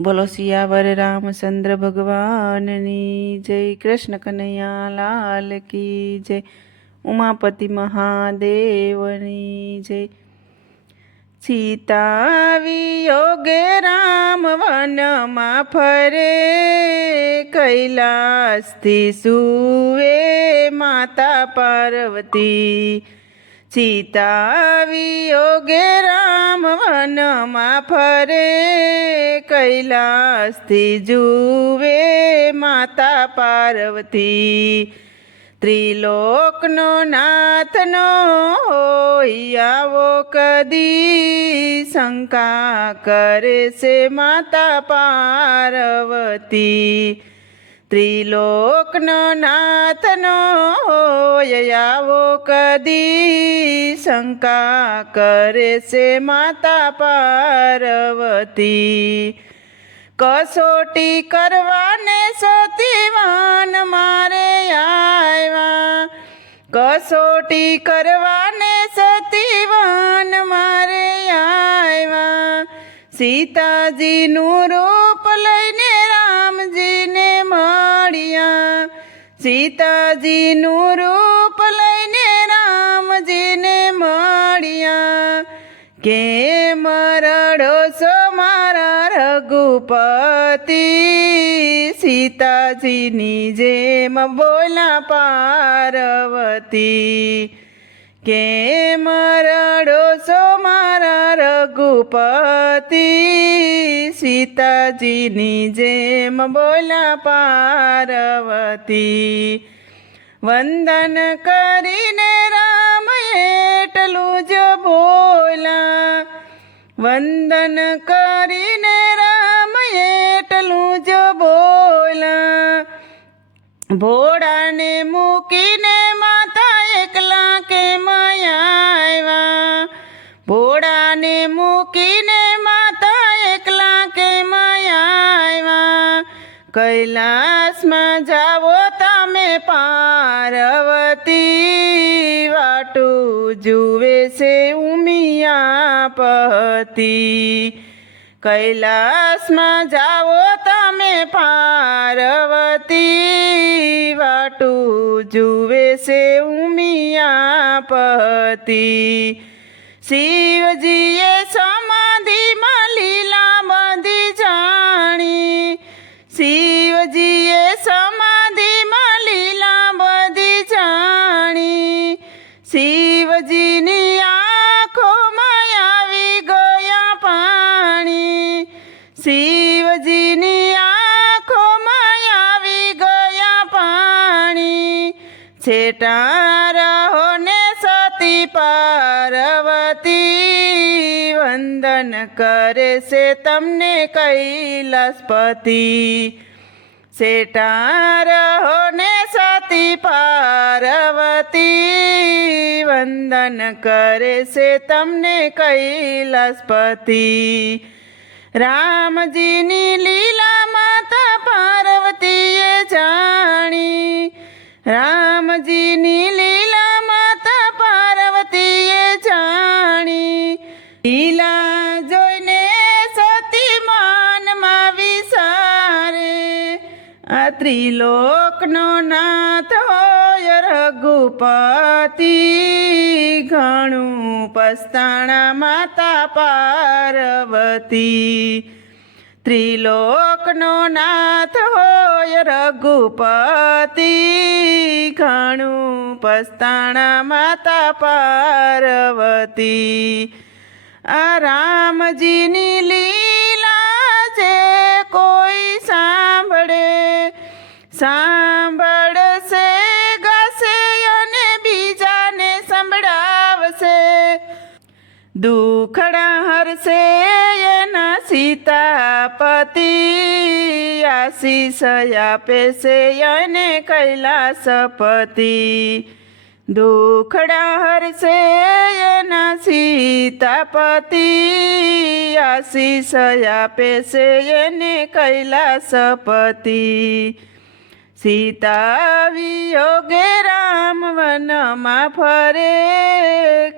બોલો સિયાવર રામચંદ્ર ભગવાનની જય, કૃષ્ણ કનૈયા લાલ કી જય, ઉમાપતિ મહાદેવની જય. સીતા વિયોગે રામ વનમાં ફરે, કૈલાસથી સુવે માતા પાર્વતી. સીતા વિયોગે રામ વનમાં ફરે, કૈલાસથી જુવે માતા પાર્વતી. ત્રિલોકનો નાથનો હોય આવો કદી, શંકા કરે છે માતા પાર્વતી. ત્રિલોકનો નાથનો હોય આવો કદી, શંકા કરે છે માતા પાર્વતી. કસોટી કરવાને સતીવાન મારે આવ્યા, કસોટી કરવાને સતીવાન મારે આવ્યા. સીતાજીનું રૂપ લઈને રામજીને મળ્યા, સીતાજીનું રૂપ લઈને રામજીને મળ્યા. કેમ રડો છો મારા રઘુપતિ, સીતાજીની જેમ બોલા પાર્વતી. કેમ રડો છો મારા રઘુપતિ, સીતાજીની જેમ બોલા પાર્વતી. વંદન કરીને રામ એટલું જ બોલા, વંદન કરીને રામ એટલું જ બોલા. ભોળાને મૂકીને માતા એકલા કેમ આવ્યા, ભોળાને મૂકીને માતા એકલા કેમ આવ્યા. કૈલાસમાં જાવો તમે પાર્વતી, વાટું જુએ છે ઉમિયાપતિ. કૈલાસમાં જાવો તમે પાર્વતી, વાટું જુએ છે ઉમિયાપતિ. શિવજીએ સમાધિમાં લીલા બધી જાણી, શિવજીએ સમાધિમાં લીલા બધી જાણી. શિવજીની આંખોમાં આવી ગયા પાણી, શિવજીની આંખોમાં આવી ગયા પાણી. છેટા રહો ને સતી પાર્વતી, વંદન કરે છે તમને કૈલાસપતિ. છેટા રહો ને સતી પાર્વતી, વંદન કરે છે તમને કૈલાસપતિ. રામજીની લીલા માતા પાર્વતીએ જાણી, રામજીની લીલા માતા પાર્વતીએ જાણી. લીલા જોઈને સતી માનમાં વિચારે, આ ત્રિલોકનો નાથ હોય રઘુપતિ. ઘણું પસ્તાણા માતા પાર્વતી, ત્રિલોકનો નાથ હોય રઘુપતિ. ઘણું પસ્તાણા માતા પાર્વતી. આ રામજીની લીલા જે કોઈ સાંભળે, સાંભળશે ગાશે અને બીજાને સંભળાવશે. દુખડા હરશે એના સીતાપતિ, આશીષ આપે છે અને કૈલાસપતિ. દુખડા હરશે એના સીતાપતિ, આશીષ આપે છે એને કૈલાસપતિ. સીતા વિયોગે રામ વનમાં ફરે,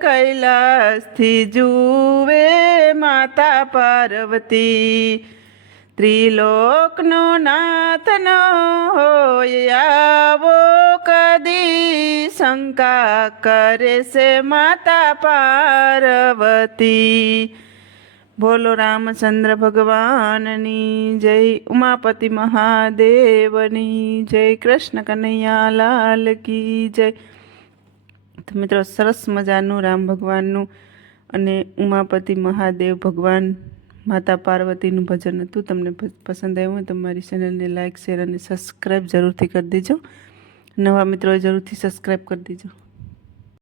કૈલાસથી જુએ માતા પાર્વતી. ત્રિલોકનો નાથનો હોય આવો કદી શંકા કરે છે માતા પાર્વતી. બોલો રામચંદ્ર ભગવાનની જય, ઉમાપતિ મહાદેવની જય, કૃષ્ણ કનૈયા લાલ કી જય. તો મિત્રો સરસ મજાનું રામ ભગવાનનું અને ઉમાપતિ મહાદેવ ભગવાન માતા પાર્વતીનું ભજન હતું. તમને પસંદ આવ્યું હોય તો મારી ચેનલને લાઇક શેર અને સબસ્ક્રાઈબ જરૂરથી કરી દેજો. નવા મિત્રો જરૂરથી સબસ્ક્રાઈબ કરી દેજો.